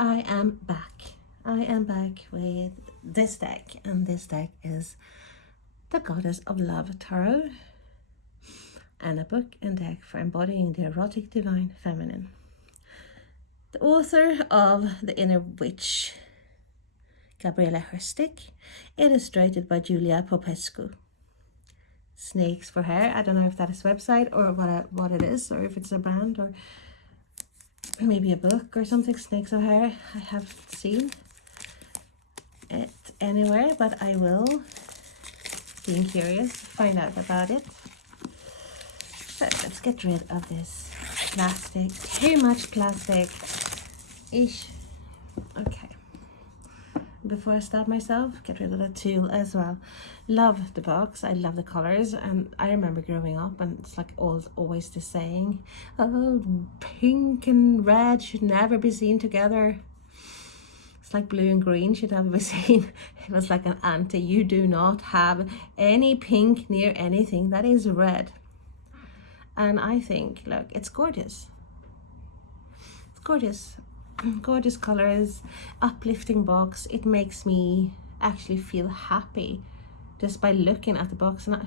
I am back. I am back with this deck, and this deck is the Goddess of Love Tarot, and a book and deck for embodying the erotic divine feminine. The author of The Inner Witch, Gabriella Herstik, illustrated by Julia Popescu. Snakes for hair. I don't know if that is a website or what it is, or if it's a brand or maybe a book or something. Snakes of hair. I haven't seen it anywhere, but I will, being curious, find out about it. So let's get rid of this plastic. Too much plastic. Eesh. Okay. Before I stab myself, get rid of the tool as well. Love the box. I love the colors, and I remember growing up, and it's like always the saying, oh, pink and red should never be seen together. It's like blue and green should never be seen. It was like an anti. You do not have any pink near anything that is red. And I think, look, it's gorgeous. It's gorgeous. Gorgeous colors, uplifting box. It makes me actually feel happy just by looking at the box. And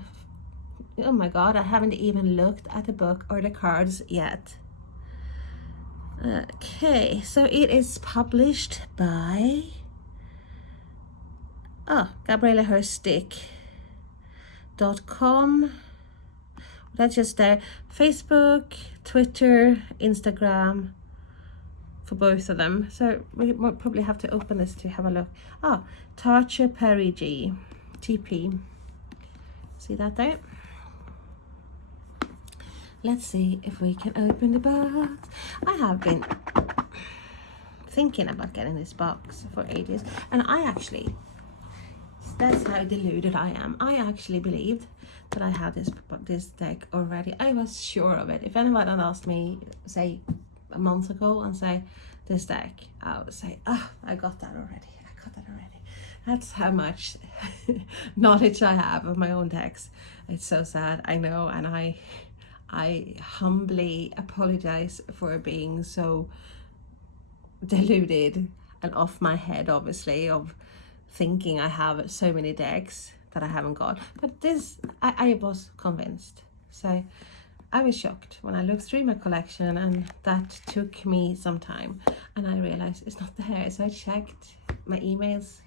oh my god, I haven't even looked at the book or the cards yet. Okay, so it is published by Gabriella Herstik.com. That's just there. Facebook, Twitter, Instagram, for both of them. So we might probably have to open this to have a look. tarotcards, TP. See that there? Let's see if we can open the box. I have been thinking about getting this box for ages, and I actually, that's how deluded I am. I actually believed that I had this deck already. I was sure of it. If anyone had asked me, say, a month ago and say this deck, I would say, I got that already. That's how much knowledge I have of my own decks. It's so sad, I know, and I humbly apologize for being so deluded and off my head, obviously, of thinking I have so many decks that I haven't got. But this, I was convinced. So I was shocked when I looked through my collection, and that took me some time, and I realized it's not there. So I checked my emails,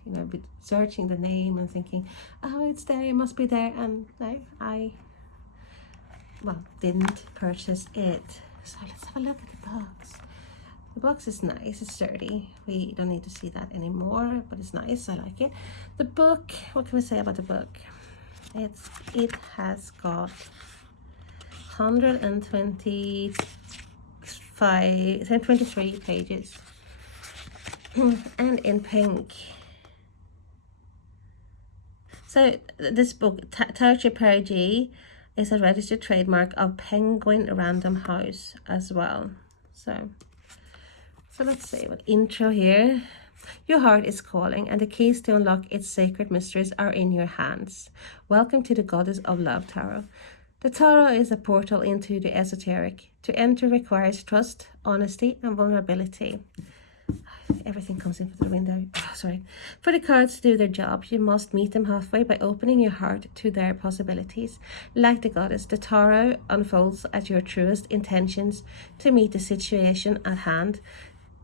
searching the name and thinking, oh, it's there, it must be there. And no, I didn't purchase it. So let's have a look at the box. The box is nice, it's sturdy. We don't need to see that anymore, but it's nice, I like it. The book, what can we say about the book? It has got 123 pages, and in pink. So this book, tarotcards, is a registered trademark of Penguin Random House as well. So let's see what intro here. Your heart is calling, and the keys to unlock its sacred mysteries are in your hands. Welcome to the Goddess of Love Tarot. The tarot is a portal into the esoteric. To enter requires trust, honesty, and vulnerability. Everything comes in through the window. Sorry. For the cards to do their job, you must meet them halfway by opening your heart to their possibilities. Like the goddess, the tarot unfolds at your truest intentions to meet the situation at hand.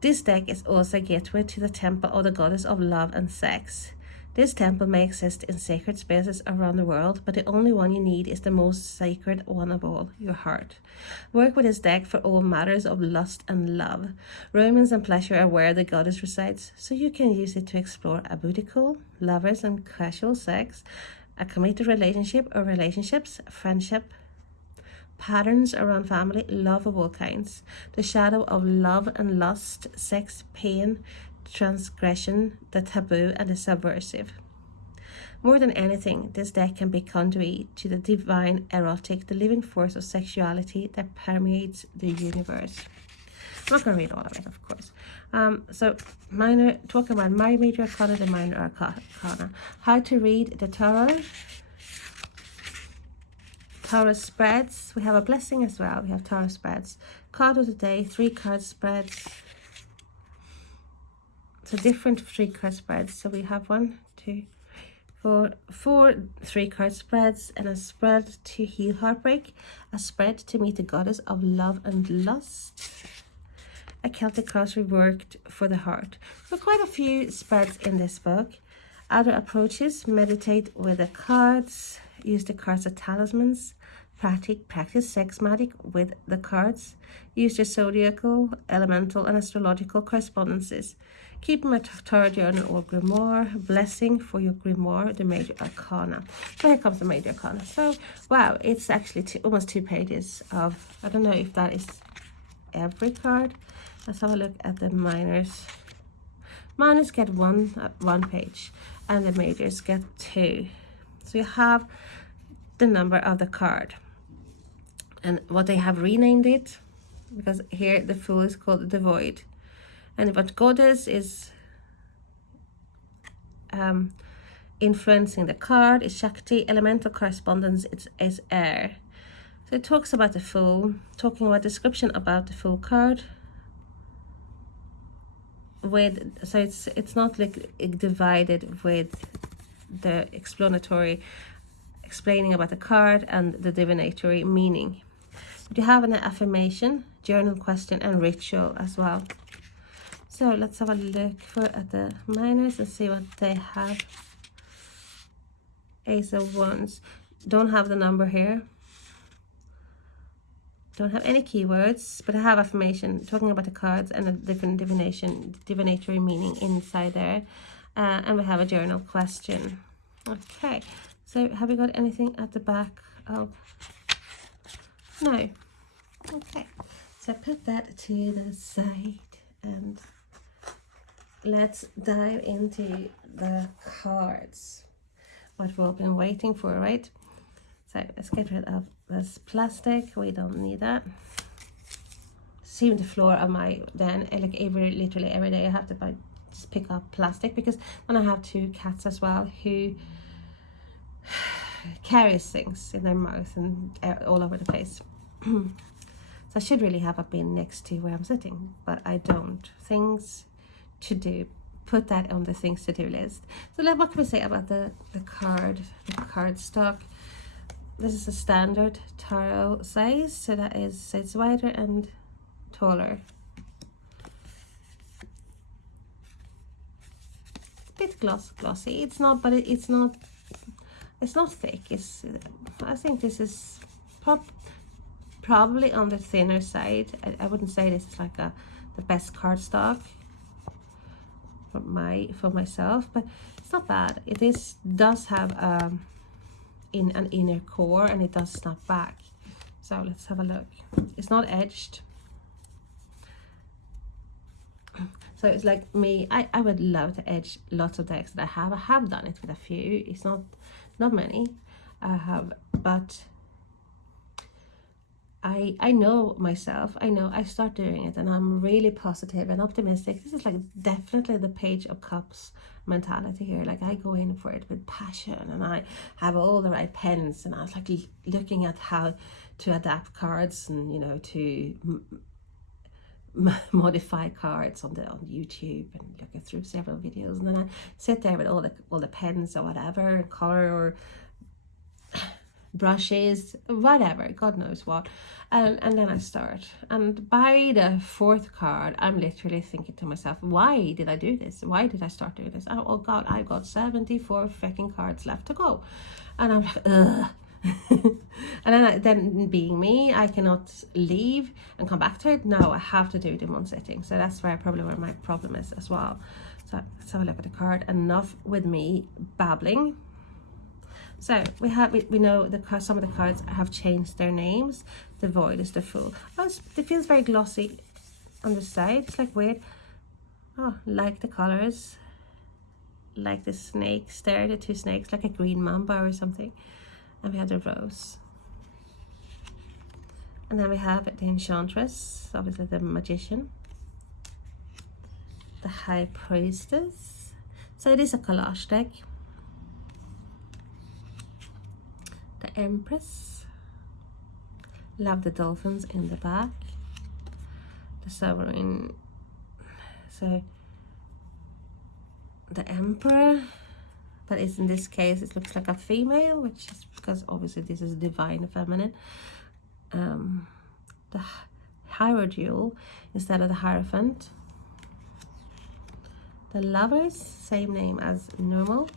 This deck is also a gateway to the temple of the goddess of love and sex. This temple may exist in sacred spaces around the world, but the only one you need is the most sacred one of all, your heart. Work with this deck for all matters of lust and love. Romance and pleasure are where the goddess resides, so you can use it to explore a booty call, lovers and casual sex, a committed relationship or relationships, friendship, patterns around family, love of all kinds, the shadow of love and lust, sex, pain, transgression, the taboo, and the subversive. More than anything, this deck can be conduit to the divine erotic, the living force of sexuality that permeates the universe. I'm not going to read all of it, of course. Talking about my major arcana, the minor arcana. How to read the tarot. Tarot spreads. We have a blessing as well. We have tarot spreads. Card of the day, 3 card spreads. So different 3-card spreads. So we have 1, 2, 4 3-card spreads, and a spread to heal heartbreak, a spread to meet the goddess of love and lust, a Celtic cross reworked for the heart. So quite a few spreads in this book. Other approaches: meditate with the cards, use the cards as talismans, practice sex magic with the cards, use your zodiacal, elemental and astrological correspondences, keep a tarot journal or grimoire, blessing for your grimoire, the major arcana. So here comes the major arcana. So wow, it's actually almost 2 pages of, I don't know if that is every card. Let's have a look at the minors. Minors get one page, and the majors get 2. So you have the number of the card, and what they have renamed it, because here the Fool is called the Void, and what goddess is influencing the card is Shakti. Elemental correspondence is air. So it talks about the Fool, talking about description about the Fool card. So it's not like divided with the explanatory, explaining about the card and the divinatory meaning. But you have an affirmation, journal question, and ritual as well. So let's have a look at the minors and see what they have. Ace of Wands. Don't have the number here. Don't have any keywords, but I have affirmation talking about the cards and a different divinatory meaning inside there. And we have a journal question. Okay, so have we got anything at the back of? No. Okay, so put that to the side and let's dive into the cards. What we've all been waiting for, right? So let's get rid of this plastic. We don't need that. See the floor of my den, like literally every day I have to just pick up plastic, because when I have 2 cats as well who carries things in their mouth and all over the place. So I should really have a bin next to where I'm sitting, but I don't. Things to do. Put that on the things to do list. So what can we say about the card stock? This is a standard tarot size, so that is, so it's wider and taller. A bit glossy. It's not, but it's not thick. I think this is probably on the thinner side. I wouldn't say this is like the best cardstock for myself, but it's not bad. Does have in an inner core, and it does snap back. So let's have a look. It's not edged. So it's like me, I would love to edge lots of decks that I have done it with a few. It's not many I have, but I know myself. I know I start doing it and I'm really positive and optimistic. This is like definitely the Page of Cups mentality here. Like I go in for it with passion and I have all the right pens, and I was like looking at how to adapt cards and, you know, to modify cards on YouTube, and looking through several videos, and then I sit there with all the pens or whatever, color or brushes, whatever, God knows what, and then I start, and by the 4th card I'm literally thinking to myself, why did I do this? Why did I start doing this? Oh God, I've got 74 freaking cards left to go, and I'm like, ugh. And then being me, I cannot leave and come back to it. No, I have to do it in one sitting. So that's where my problem is as well. So let's have a look at the card. Enough with me babbling. So we know some of the cards have changed their names. The Void is the Fool. Oh, it feels very glossy on the side. It's like weird. Oh, like the colors, like the snakes there, the 2 snakes, like a green mamba or something. And we have the Rose. And then we have the Enchantress, obviously the Magician, the High Priestess. So it is a collage deck. The Empress. Love the dolphins in the back. The Sovereign. So the Emperor, but it's, in this case it looks like a female, which is because obviously this is divine feminine. The Hierodual instead of the Hierophant. The Lovers, same name as normal.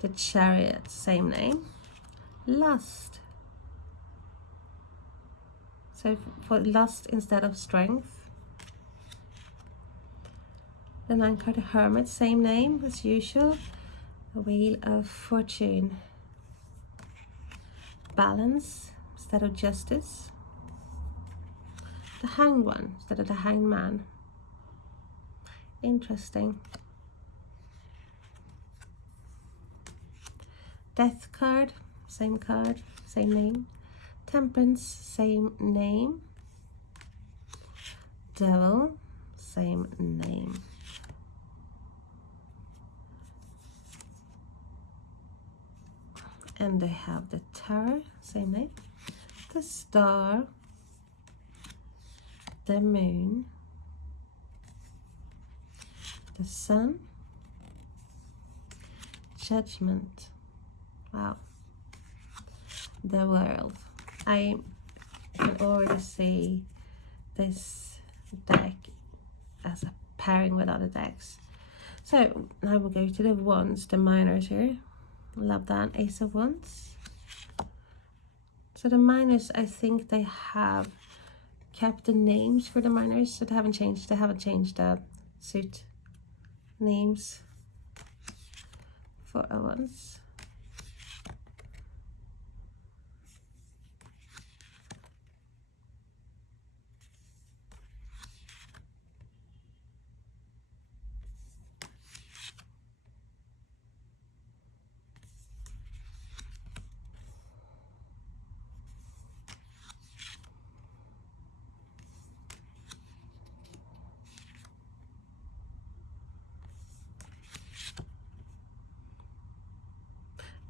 The Chariot, same name. Lust, so for lust instead of strength. The 9 card, the Hermit, same name as usual. The Wheel of Fortune. Balance instead of Justice. The Hanged One instead of the Hanged Man. Interesting. Death card, same name. Temperance, same name. Devil, same name. And they have the Tower, same name. The Star, the Moon, the Sun, Judgment. Wow. The World. I can already see this deck as a pairing with other decks. So now we'll go to the Wands, the minors here. Love that. Ace of Wands. So the minors, I think they have kept the names for the minors, so they haven't changed the suit names for a Wands.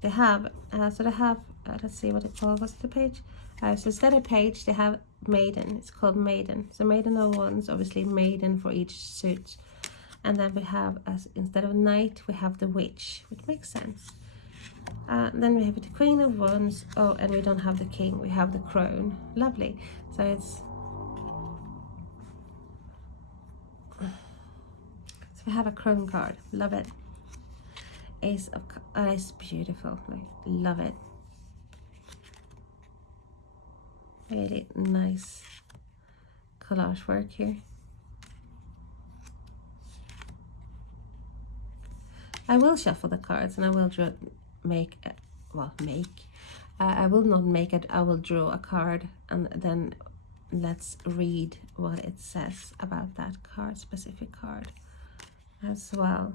They have, let's see what it's called. What's the page? So instead of page, they have Maiden. It's called Maiden. So Maiden of Wands, obviously Maiden for each suit. And then we have, instead of Knight, we have the Witch, which makes sense. Then we have the Queen of Wands. Oh, and we don't have the King. We have the Crone. Lovely. So it's... So we have a Crone card. Love it. Ace of it's beautiful. Like, love it. Really nice collage work here. I will shuffle the cards and I will I will not make it. I will draw a card and then let's read what it says about that card, specific card as well.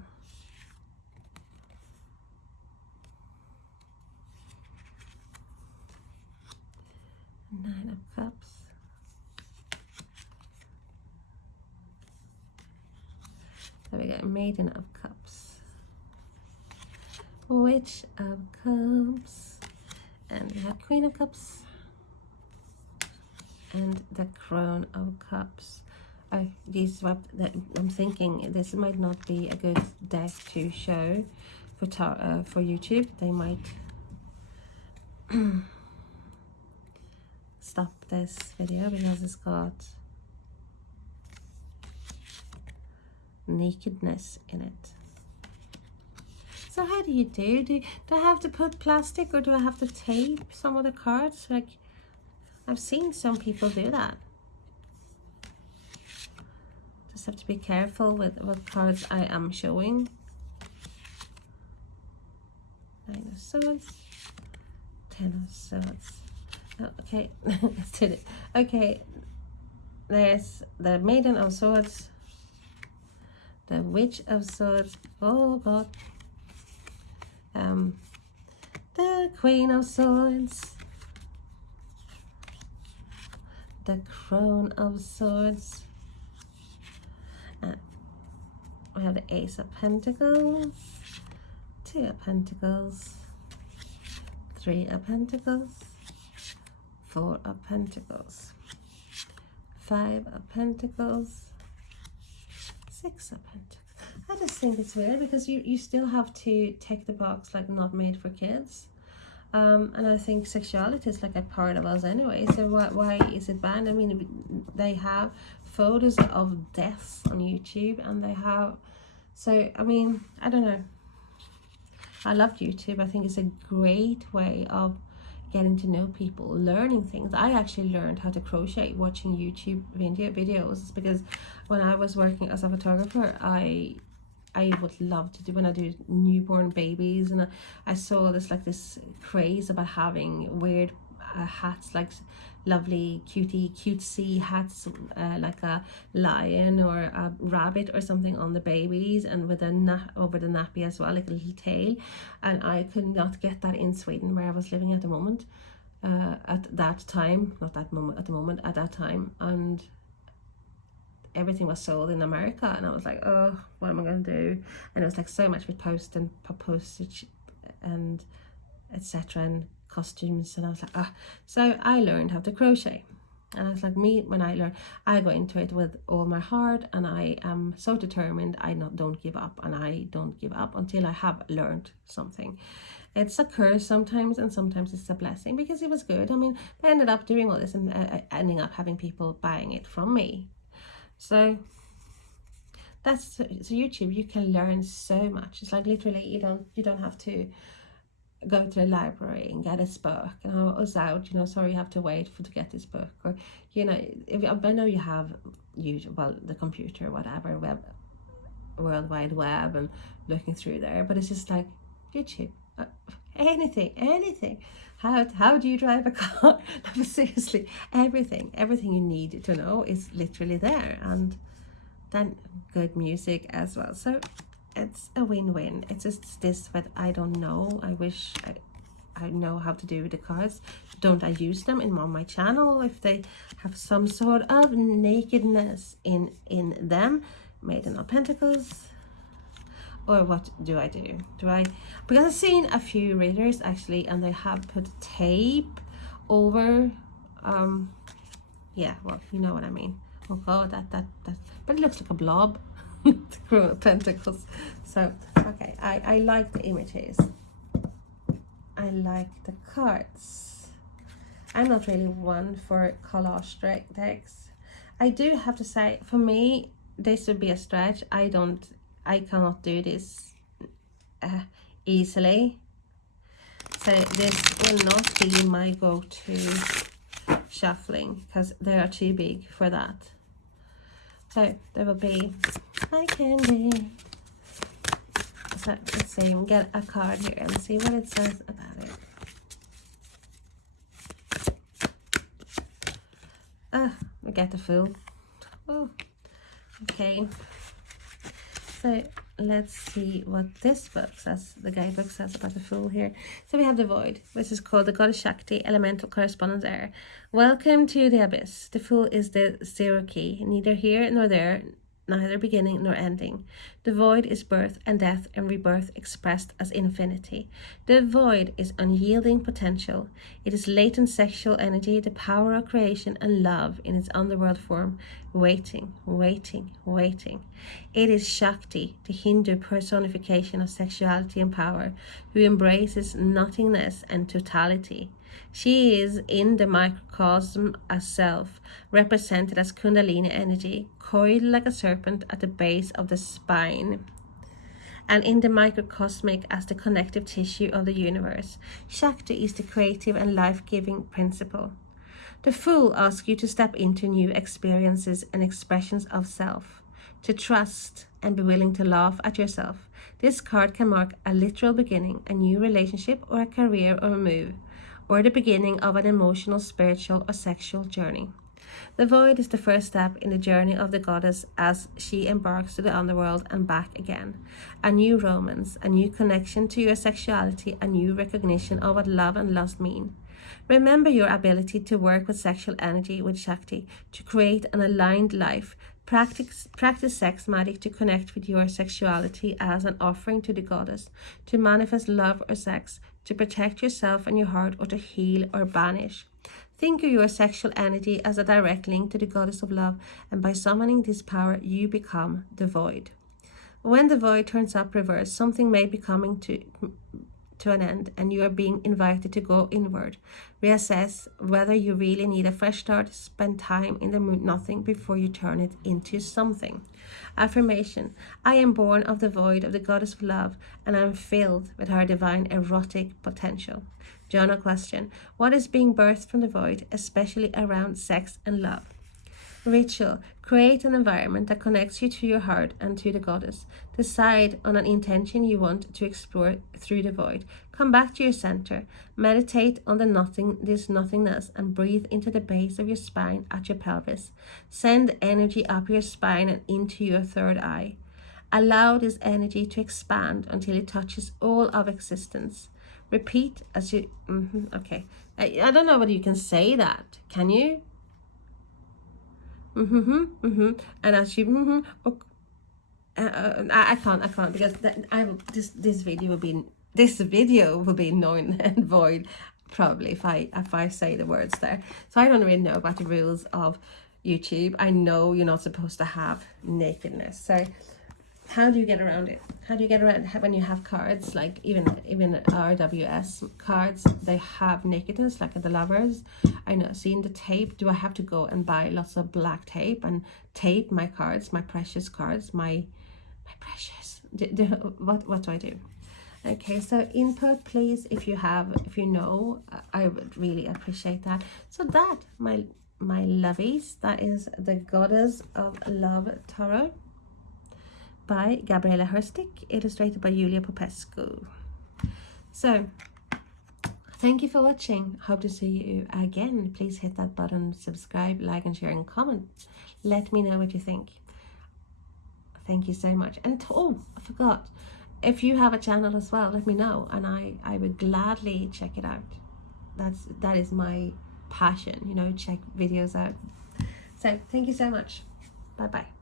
9 of Cups. There we go, Maiden of Cups. Witch of Cups. And we have Queen of Cups. And the Crone of Cups. I'm thinking this might not be a good deck to show for YouTube. They might stop this video because it's got nakedness in it. So how do you do I have to put plastic or do I have to tape some of the cards? Like, I've seen some people do that. Just have to be careful with what cards I am showing. 9 of Swords, 10 of Swords. Oh, okay, let's do it. Okay, there's the Maiden of Swords, the Witch of Swords, oh god, the Queen of Swords, the Crone of Swords, we have the Ace of Pentacles, 2 of Pentacles, 3 of Pentacles, 4 of Pentacles, 5 of Pentacles, 6 of Pentacles. I just think it's weird because you still have to tick the box like not made for kids. And I think sexuality is like a part of us anyway, so why is it banned? I mean, they have photos of deaths on YouTube, and they have, so I mean, I don't know. I loved YouTube. I think it's a great way of getting to know people, learning things. I actually learned how to crochet watching YouTube videos, because when I was working as a photographer, I would love to do, when I do newborn babies, and I saw this craze about having weird hats, like lovely cutesy hats, like a lion or a rabbit or something on the babies, and with a over the nappy as well, like a little tail. And I could not get that in Sweden, where I was living at the moment, at that time, not that moment, at the moment, at that time. And everything was sold in America, and I was like, oh, what am I going to do? And it was like so much with postage and etc. and costumes, and I was like, ah. So I learned how to crochet, and I was like, when I learn, I go into it with all my heart, and I am so determined. I don't give up, and I don't give up until I have learned something. It's a curse sometimes, and sometimes it's a blessing, because it was good. I mean, I ended up doing all this and ending up having people buying it from me. So that's YouTube. You can learn so much. It's like literally you don't have to go to the library and get this book, and I was out, sorry, you have to wait to get this book, or if I know you have the computer, whatever, World Wide Web, and looking through there, but it's just like YouTube, anything. How do you drive a car? Seriously, everything you need to know is literally there, and then good music as well. So it's a win-win. It's just this, but I don't know. I wish I know how to do the cards. Don't I use them on my channel if they have some sort of nakedness in them, Maiden of Pentacles? Or what do I do? Because I've seen a few readers actually, and they have put tape over, yeah, well, you know what I mean. Oh god, that, but it looks like a blob. The Queen of Pentacles. So, okay, I like the images. I like the cards. I'm not really one for collage decks. I do have to say, for me, this would be a stretch. I cannot do this easily. So this will not be my go-to shuffling, because they are too big for that. So there will be my candy. So let's see, get a card here and see what it says about it. We get the Fool. Oh, okay. So let's see what this book says, the guidebook says about the Fool here. So we have the Void, which is called the Goddess Shakti, Elemental Correspondence Air. Welcome to the Abyss. The Fool is the zero key, neither here nor there, neither beginning nor ending. The void is birth and death and rebirth expressed as infinity. The void is unyielding potential. It is latent sexual energy, the power of creation and love in its underworld form, waiting. It is Shakti, the Hindu personification of sexuality and power, who embraces nothingness and totality. She is in the microcosm as self, represented as Kundalini energy, coiled like a serpent at the base of the spine, and in the microcosmic as the connective tissue of the universe. Shakti is the creative and life-giving principle. The Fool asks you to step into new experiences and expressions of self, to trust and be willing to laugh at yourself. This card can mark a literal beginning, a new relationship or a career or a move, or the beginning of an emotional, spiritual, or sexual journey. The Void is the first step in the journey of the goddess as she embarks to the underworld and back again. A new romance, a new connection to your sexuality, a new recognition of what love and lust mean. Remember your ability to work with sexual energy with Shakti, to create an aligned life. Practice sex magic to connect with your sexuality as an offering to the goddess, to manifest love or sex, to protect yourself and your heart, or to heal or banish. Think of your sexual energy as a direct link to the goddess of love, and by summoning this power, you become the Void. When the void turns up reverse, something may be coming to an end, and you are being invited to go inward. Reassess whether you really need a fresh start. Spend time in the nothing before you turn it into something. Affirmation: I am born of the void of the goddess of love, and I am filled with her divine erotic potential. Journal question: what is being birthed from the void, especially around sex and love? Ritual: create an environment that connects you to your heart and to the goddess. Decide on an intention you want to explore through the void. Come back to your center. Meditate on this nothingness, and breathe into the base of your spine at your pelvis. Send energy up your spine and into your third eye. Allow this energy to expand until it touches all of existence. Repeat as you... okay. I don't know whether you can say that. Can you? And as you I can't because this video will be null and void probably if I say the words there. So I don't really know about the rules of YouTube. I know you're not supposed to have nakedness. So how do you get around it? How do you get around when you have cards like even RWS cards? They have nakedness, like the lovers. I know. Seeing the tape, do I have to go and buy lots of black tape and tape my cards, my precious cards, my precious? What do I do? Okay, so input please if you know. I would really appreciate that. So that my lovies, that is the Goddess of Love Tarot by Gabriella Herstik, illustrated by Popescu. So, thank you for watching. Hope to see you again. Please hit that button, subscribe, like and share and comment. Let me know what you think. Thank you so much. And oh, I forgot. If you have a channel as well, let me know and I would gladly check it out. That is my passion, check videos out. So, thank you so much. Bye-bye.